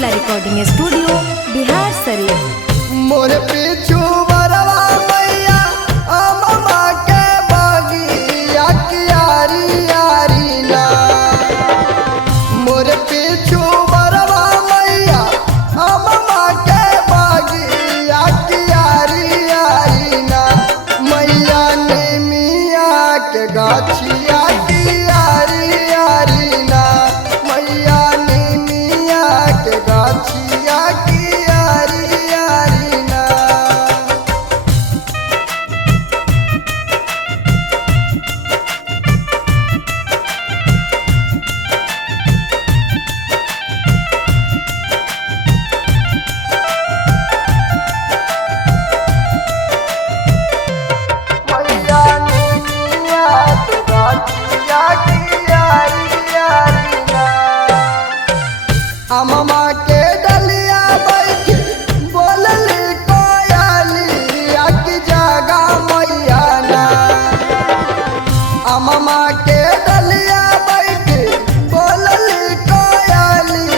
हौसला recording studio Bihar Sharif. मोर पीछू बरवा मैया अम्मा के बगिया की यारी यारी ना। मोर पीछू बरवा मैया अम्मा के बगिया की यारी यारी ना। मैया ने मिया के गाछिया की यारी यारी ना। मैया ने मिया के गाछिया की यारी यारी ना। मैया ने मिया के गाछिया की यारी यारी ना। अम्मा के डलिया बैठी बोलली कोयली आकी जगा मैया ना। अम्मा के डलिया बैठी बोलली कोयली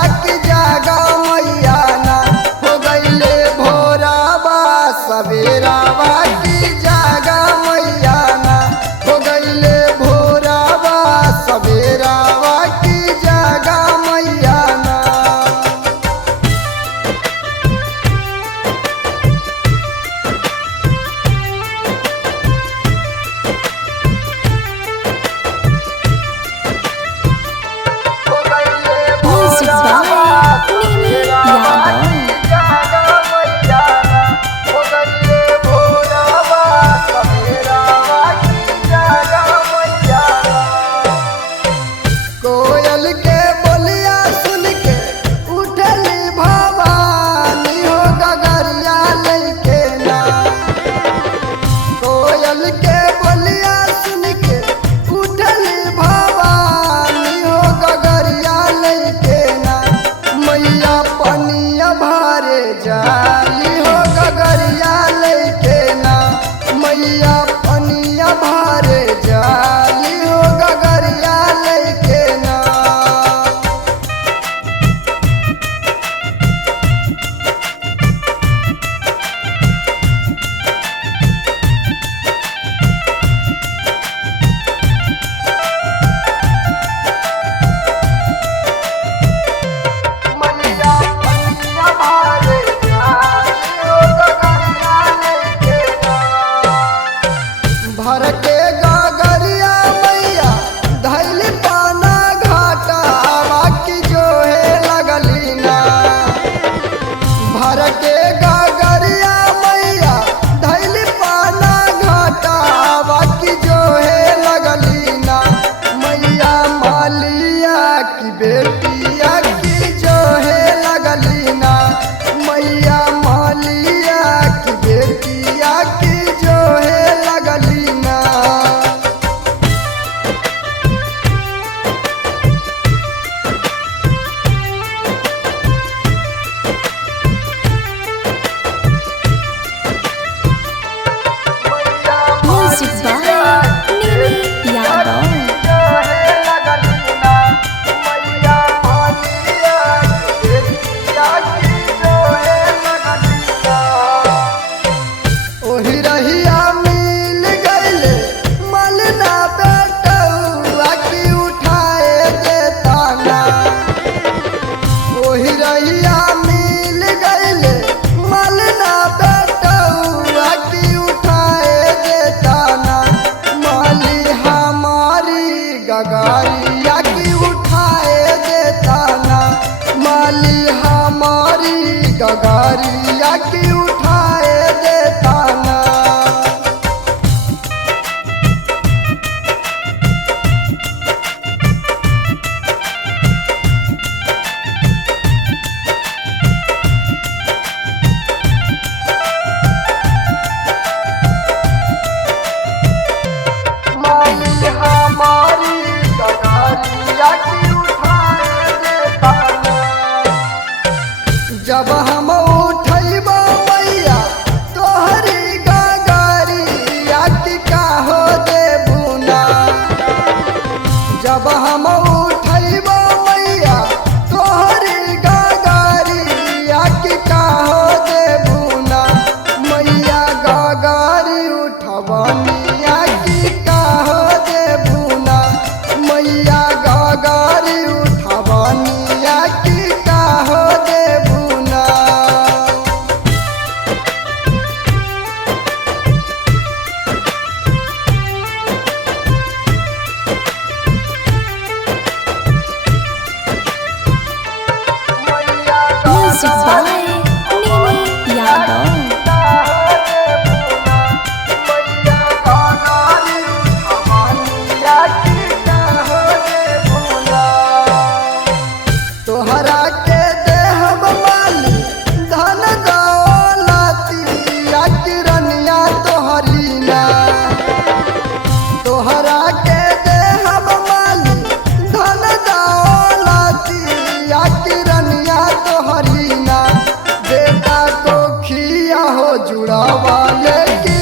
आकी जगा मैया ना। हो गईले भोराबा सवेराबा की जगा मैया ना। हो गईले भोराबा सवेराबा की जगा मैया ना। हो गईले म्यूजिक भोराबा बाय नीमी सवेराबा यादव। की जगा मैया ना। हो गईले भोराबा सवेराबा की जगा मैया ना। कोयल के बोलिया सुन के उठली भवानी हो गगरिया लेके ना। कोयल के बोलिया सुन के उठली भवानी हो गगरिया लेके ना। मैया पनिया भरे जाली हो गगरिया लेके ना। मैया पनिया भरे जाली हो गगरिया लेके ना। मैया पनिया भरे जाली हो गगरिया लेके ना। भर के गगरिया मैया धैली पाना घाटा बाकी जो है लगली ना। भर के गगरिया मैया धैली पाना घाटा बाकी जो है लगली ना। मैया मालिया की बेटिया की जो है लगली ना। मैया मालिया की बेटिया की जो है लगली ना। मैया म्यूजिक बाय नीमी यादव। जो है लगली ना। मैया मालिया की बेटिया की जो है लगली ना। ओही रहिया मिल गईले मलना बेटौआ की उठाए देता ना। ओही रहिया मिल गईले मलना बेटौआ की उठाए देता ना। माली हमारी गगारिया की उठाए देता ना। माली हमारी गगारिया की उठाए देता ना। माली हमारी गगारिया की उठाए देता ना। जब हम उठैबो मैया तोहरी गगारिया की का हो देबू ना। जब हम उठैबो मैया तोहरी गगा Music by Nini Yadav. तोहरा के देहब माली धन दौलतिया किरनिया तोहरी ना तोहरा के देहब माली धन दौलतिया किरनिया तोहरी ना बेटा को खिया हो जुड़ावा लेके